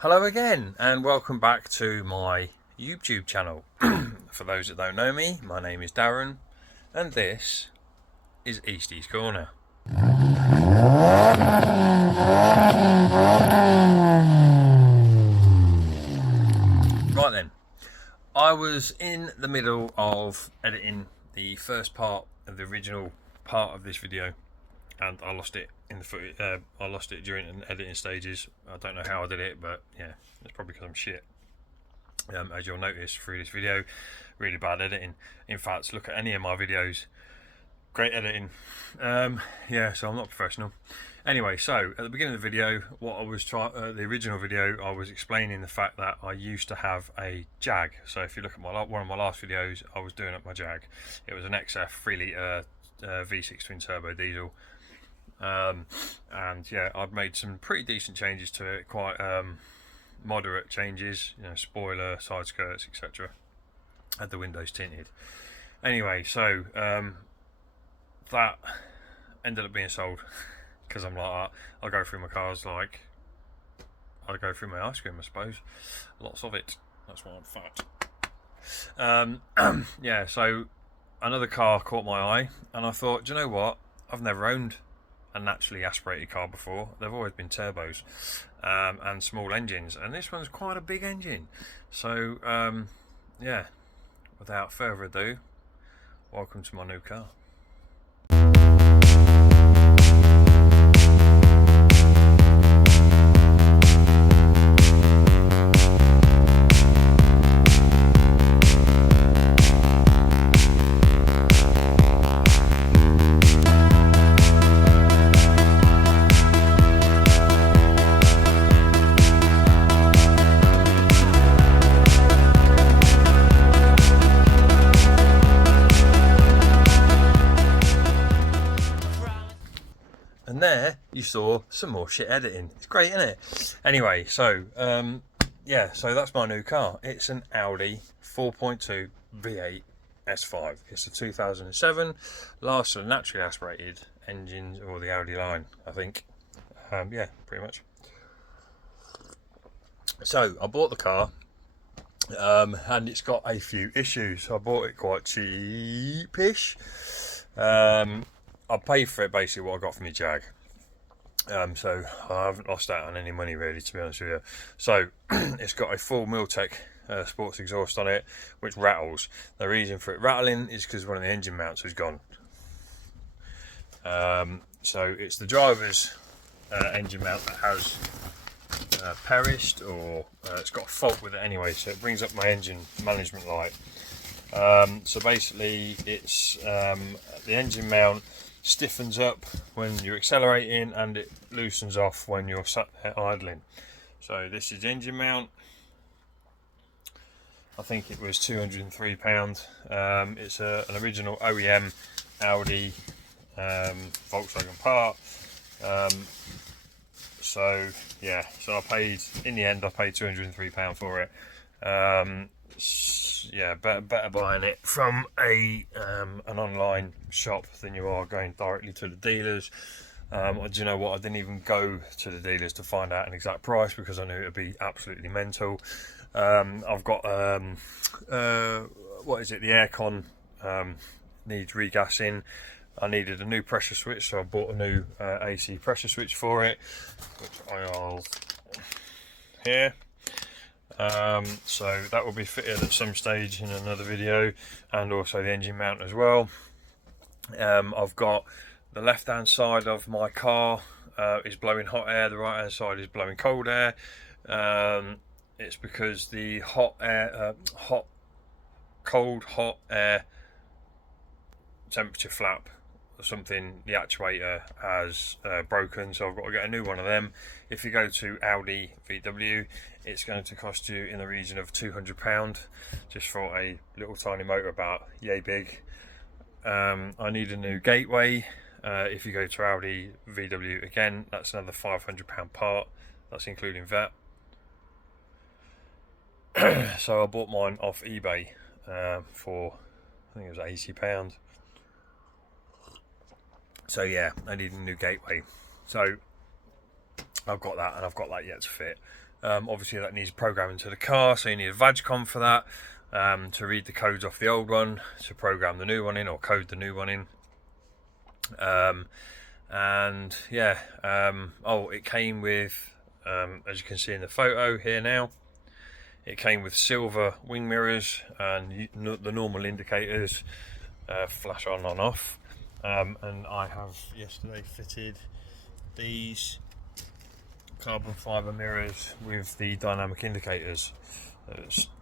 Hello again, and welcome back to my YouTube channel. For those that don't know me, my name is Darren, and this is Eastie's Corner. Right then, I was in the middle of editing the first part of the original part of this video, and I lost it in the footage. I lost it during the editing stages. I don't know how I did it, but yeah, it's probably because I'm shit. As you'll notice through this video, really bad editing. In fact, look at any of my videos, great editing. Yeah, so I'm not professional. Anyway, so at the beginning of the video, what I was the original video, I was explaining the fact that I used to have a Jag. So if you look at one of my last videos, I was doing up my Jag. It was an XF 3 litre V6 twin turbo diesel. And yeah, I've made some pretty decent changes to it, quite moderate changes, spoiler, side skirts, etc. Had the windows tinted. Anyway, so that ended up being sold because I'm like that. I go through my cars like I go through my ice cream, I suppose. Lots of it. That's why I'm fat. Yeah, so another car caught my eye, and I thought, do you know what? I've never owned a naturally aspirated car before. They've always been turbos and small engines, and this one's quite a big engine. So yeah, without further ado, welcome to my new car. And there you saw some more shit editing. It's great, isn't it? Anyway, so yeah, so that's my new car. It's an Audi 4.2 V8 S5. It's a 2007, last of the naturally aspirated engines, or the Audi line, I think. Yeah, pretty much. So I bought the car, and it's got a few issues. I bought it quite cheapish. I paid for it basically what I got from my Jag. So I haven't lost out on any money really, to be honest with you. So it's got a full Milltek sports exhaust on it, which rattles. The reason for it rattling is because one of the engine mounts has gone. So it's the driver's engine mount that has perished, or it's got a fault with it anyway, so it brings up my engine management light. So basically it's the engine mount stiffens up when you're accelerating, and it loosens off when you're sat there idling. So this is the engine mount. I think it was £203. It's an original OEM Audi Volkswagen part. So yeah, so in the end I paid £203 for it. Yeah, better buying it from an online shop than you are going directly to the dealers. Do you know what? I didn't even go to the dealers to find out an exact price because I knew it would be absolutely mental. I've got what is it? The aircon needs regassing. I needed a new pressure switch, so I bought a new AC pressure switch for it, which I'll here. So that will be fitted at some stage in another video, and also the engine mount as well. I've got the left hand side of my car is blowing hot air, the right hand side is blowing cold air. It's because the hot air temperature flap or something, the actuator has broken, so I've got to get a new one of them. If you go to Audi VW, it's going to cost you in the region of £200 just for a little tiny motor about yay big. I need a new gateway. If you go to Audi VW again, that's another £500 part. That's including VAT. So I bought mine off eBay for, I think it was £80. So yeah, I need a new gateway. So I've got that, and I've got that yet to fit. Obviously that needs programming to the car, so you need a VAGCOM for that, to read the codes off the old one, to program the new one in, or code the new one in. And yeah, oh, it came with, as you can see in the photo here now, it came with silver wing mirrors and the normal indicators, flash on off. And I have yesterday fitted these carbon fibre mirrors with the dynamic indicators.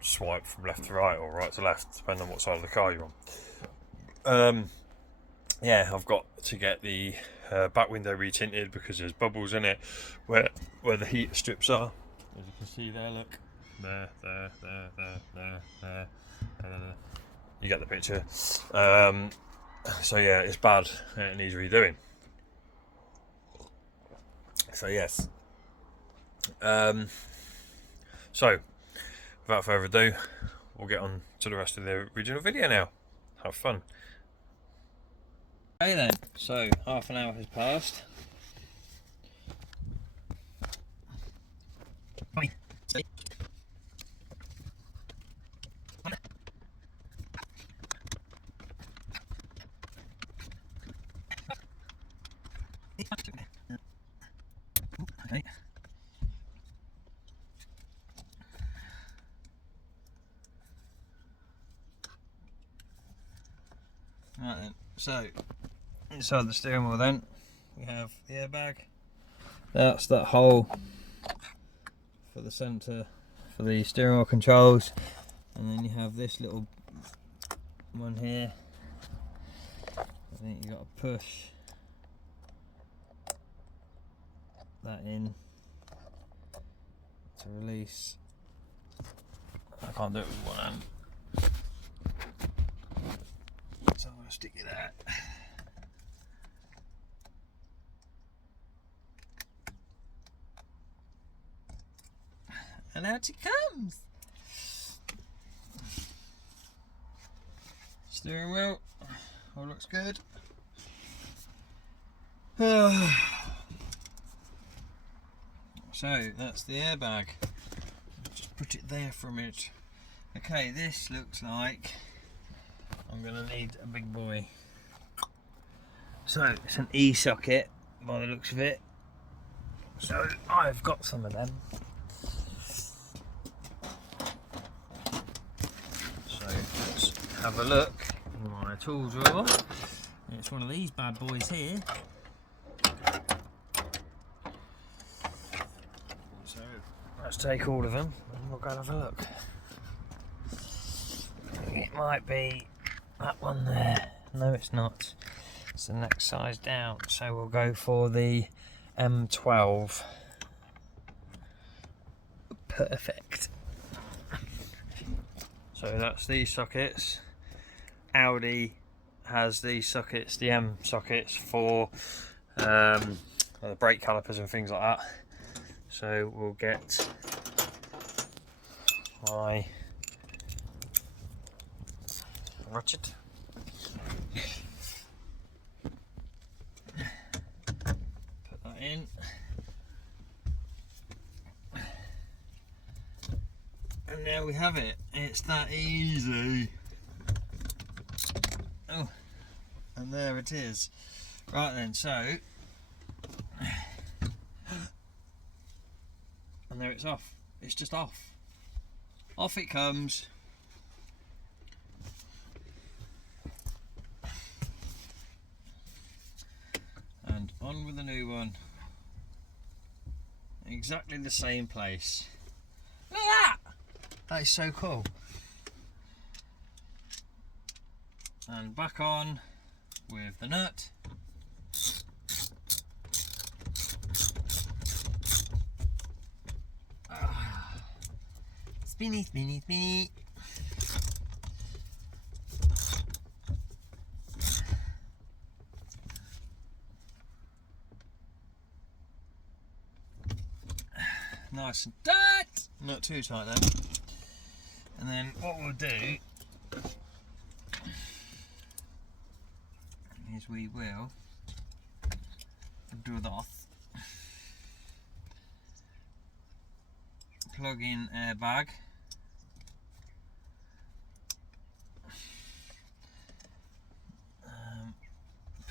Swipe from left to right or right to left, depending on what side of the car you're on. Yeah, I've got to get the back window retinted because there's bubbles in it where the heat strips are. As you can see there, look. There. You get the picture. So yeah, it's bad and it needs redoing. So yes. So without further ado, we'll get on to the rest of the original video now. Have fun. Okay then, so half an hour has passed. Okay. Right then, so inside the steering wheel then we have the airbag. That's that hole for the centre for the steering wheel controls, and then you have this little one here. I think you got to push that in to release. I can't do it with one hand, so I'm going to stick it there. And out it comes. Steering wheel, all looks good. So that's the airbag. Just put it there for a minute. Okay, this looks like I'm gonna need a big boy. So it's an E socket by the looks of it. So I've got some of them. So let's have a look in my tool drawer. It's one of these bad boys here. So let's take all of them and we'll go and have a look. It might be that one there. No, it's not. It's the next size down. So we'll go for the M12. Perfect. So that's these sockets. Audi has these sockets, the M sockets for the brake calipers and things like that. So we'll get my ratchet. Put that in. And there we have it. It's that easy. Oh, and there it is. Right then, so, and there it's off. It's just off. Off it comes. And on with the new one. Exactly the same place. Look at that! That is so cool. And back on with the nut. Spinny, spinny, spinny. Nice and tight. Not too tight though. And then what we'll do is we will do that. plug-in airbag.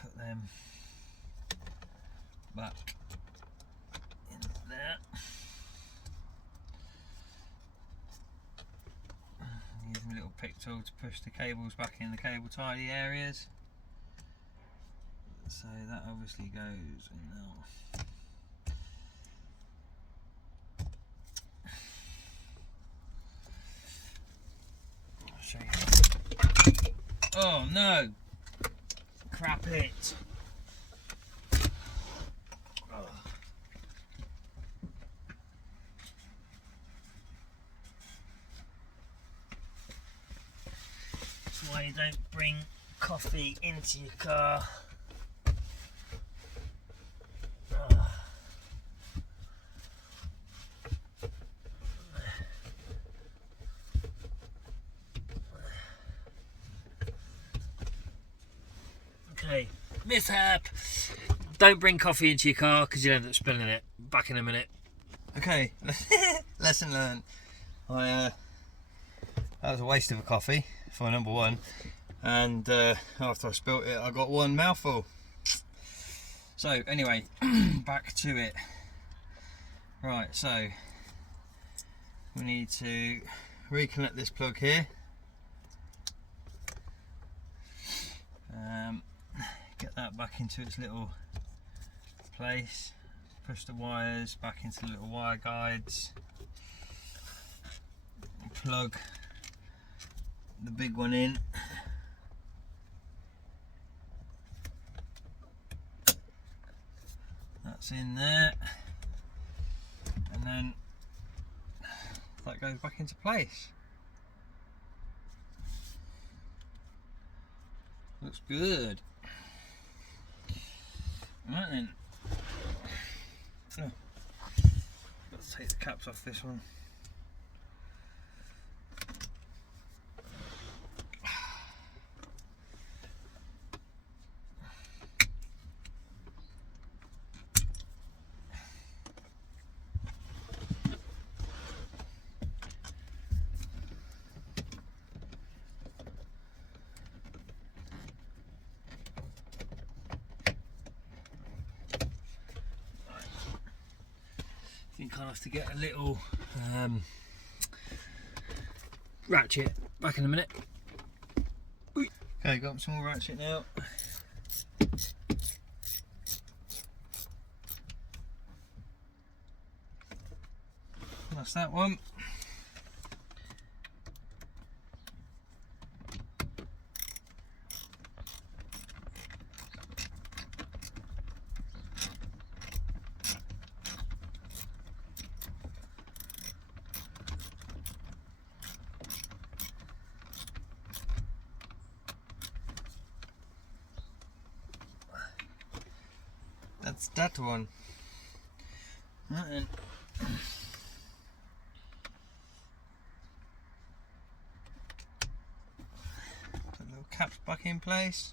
Put them back in there. Use my little pick tool to push the cables back in the cable tidy areas. So that obviously goes in there. I'll show you. Oh no! Crap it! Oh. That's why you don't bring coffee into your car. Okay, mishap! Don't bring coffee into your car because you'll end up spilling it. Back in a minute. Okay, lesson learned. That was a waste of a coffee for number one, and after I spilt it I got one mouthful. So anyway, back to it. Right, so we need to reconnect this plug here. Get that back into its little place. Push the wires back into the little wire guides. Plug the big one in. That's in there. And then that goes back into place. Looks good. Right then. Oh. Let's take the caps off this one. I think I'll have to get a little ratchet back in a minute. Okay, got some more ratchet now. That's that one. That's that one. Right then. Put the little caps back in place.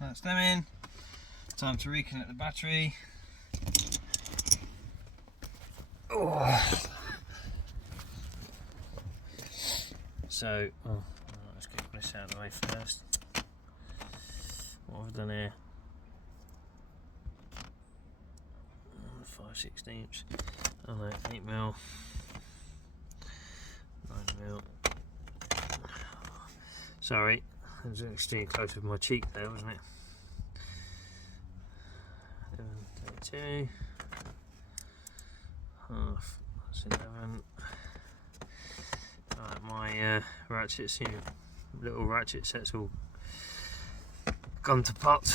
That's them in. Time to reconnect the battery. Oh. So, let's get this out of the way first. What have I done here? 5/16. Oh no, 8mm, 9mm. Sorry, I was extremely close with my cheek there, wasn't it? 32, half, that's 11. Right, my ratchets, little ratchet sets all gone to pot.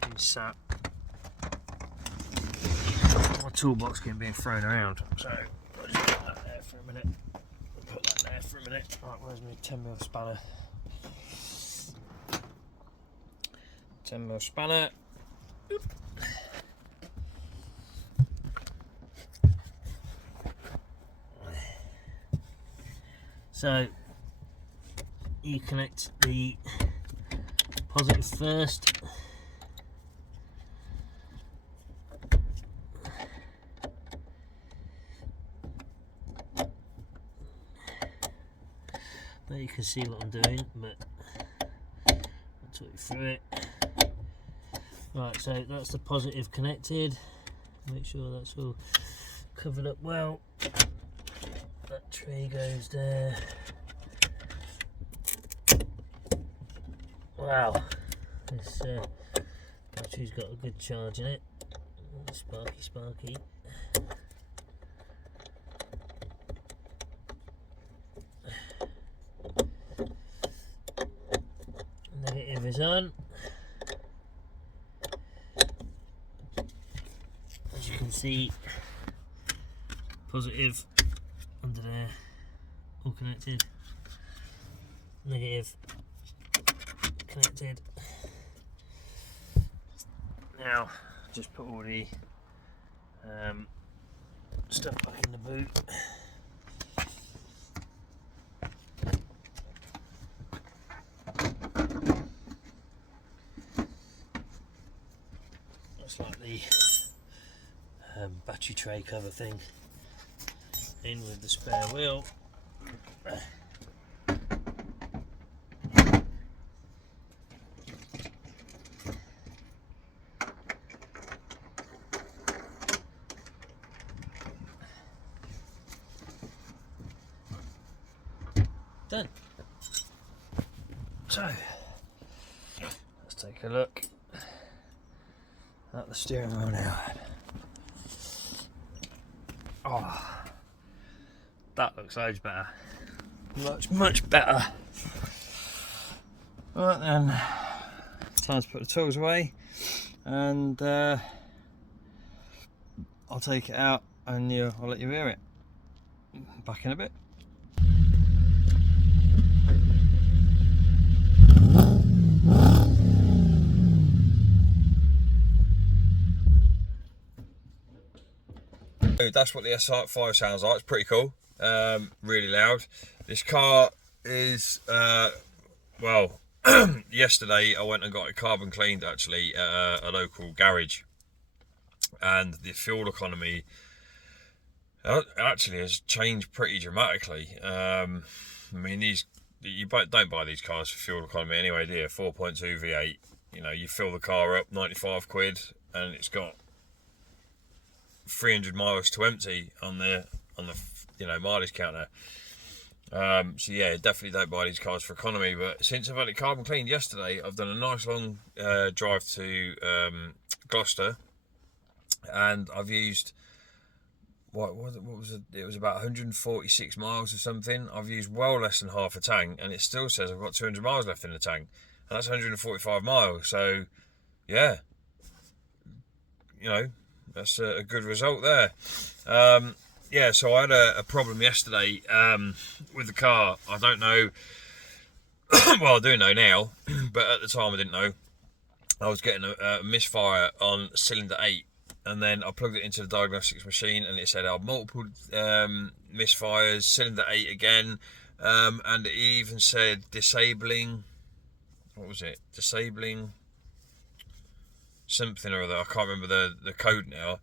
Been sat. My toolbox getting being thrown around, so I'll just put that there for a minute. Put that there for a minute. Right, where's my 10mm spanner? 10mm spanner. Oop. So you connect the positive first. There you can see what I'm doing, but I'll talk you through it. Right, so that's the positive connected. Make sure that's all covered up well. That tray goes there. Wow, this battery's got a good charge in it. Sparky. Negative is on. As you can see, positive under there, all connected. Negative connected. Now, just put all the stuff back in the boot. That's like the battery tray cover thing. In with the spare wheel. Done. So let's take a look at the steering wheel now. Oh, that looks loads better. Much better. Right then, time to put the tools away, and I'll take it out and I'll let you hear it. Back in a bit. That's what the S5 sounds like. It's pretty cool. Really loud. This car is well, yesterday I went and got it carbon cleaned actually at a local garage, and the fuel economy actually has changed pretty dramatically. I mean, you don't buy these cars for fuel economy anyway, do you? 4.2 V8. You know, you fill the car up, 95 quid, and it's got 300 miles to empty on the mileage counter. So yeah, definitely don't buy these cars for economy. But since I've had it carbon cleaned yesterday, I've done a nice long drive to Gloucester, and I've used what was it? It was about 146 miles or something. I've used well less than half a tank, and it still says I've got 200 miles left in the tank, and that's 145 miles. So yeah, you know, that's a good result there. Yeah, so I had a problem yesterday with the car. I don't know. Well, I do know now, but at the time I didn't know. I was getting a misfire on cylinder 8, and then I plugged it into the diagnostics machine, and it said I had multiple misfires, cylinder 8 again, and it even said disabling. What was it? Disabling something or other. I can't remember the code now.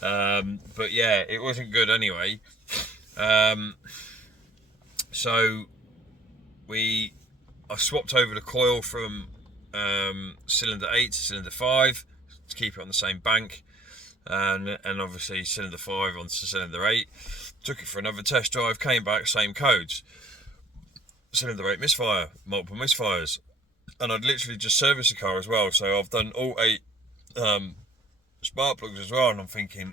But yeah, it wasn't good anyway. So I swapped over the coil from cylinder 8 to cylinder 5 to keep it on the same bank, and obviously cylinder 5 onto cylinder 8. Took it for another test drive, came back, same codes. Cylinder 8 misfire, multiple misfires, and I'd literally just serviced the car as well. So I've done all 8 spark plugs as well, and I'm thinking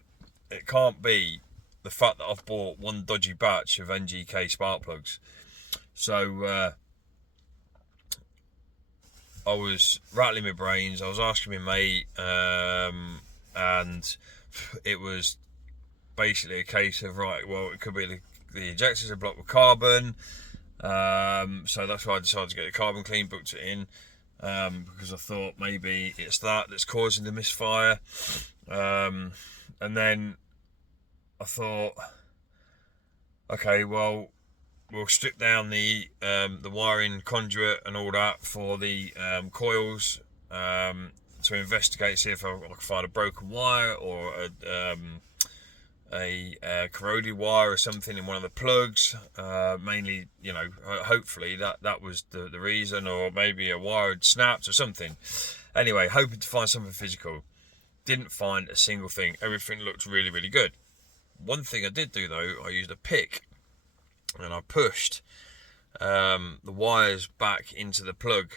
it can't be the fact that I've bought one dodgy batch of NGK spark plugs. So I was rattling my brains. I was asking my mate, and it was basically a case of, right, well, it could be the injectors are blocked with carbon. So that's why I decided to get the carbon clean, booked it in, because I thought maybe it's that's causing the misfire. And then I thought, okay, well, we'll strip down the wiring conduit and all that for the coils, to investigate, see if I can find a broken wire or a corroded wire or something in one of the plugs. Mainly, you know, hopefully that was the reason, or maybe a wire had snapped or something. Anyway, hoping to find something physical. Didn't find a single thing. Everything looked really, really good. One thing I did do though, I used a pick and I pushed the wires back into the plug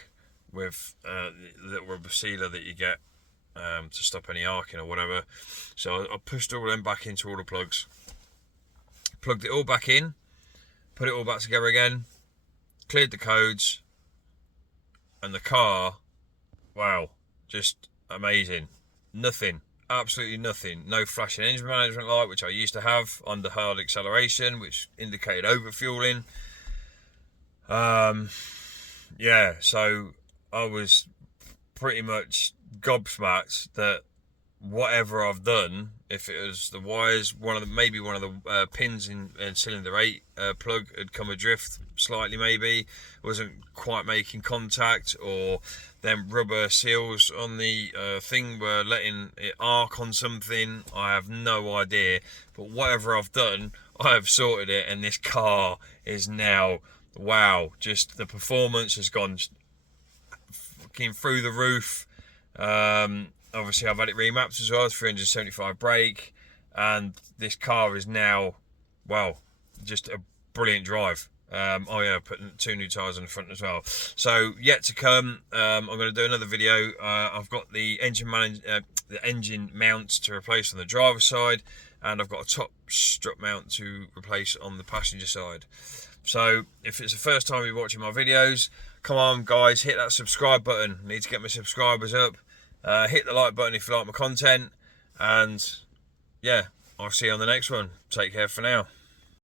with the little rubber sealer that you get to stop any arcing or whatever. So I pushed all them back into all the plugs, plugged it all back in, put it all back together again, cleared the codes, and the car, wow, just amazing. Nothing, absolutely nothing. No flashing engine management light, which I used to have under hard acceleration, which indicated overfueling. Yeah, so I was pretty much gobsmacked that whatever I've done, if it was the wires, maybe one of the pins in cylinder 8 plug had come adrift slightly, maybe wasn't quite making contact, or them rubber seals on the thing were letting it arc on something. I have no idea, but whatever I've done, I have sorted it, and this car is now, wow, just the performance has gone fucking through the roof. Obviously I've had it remapped as well, 375 brake, and this car is now, well, just a brilliant drive. Oh yeah, putting 2 new tyres on the front as well. So yet to come, I'm going to do another video. I've got the engine mount to replace on the driver's side, and I've got a top strut mount to replace on the passenger side. So if it's the first time you're watching my videos, come on guys, hit that subscribe button. I need to get my subscribers up. Hit the like button if you like my content, and yeah, I'll see you on the next one. Take care for now.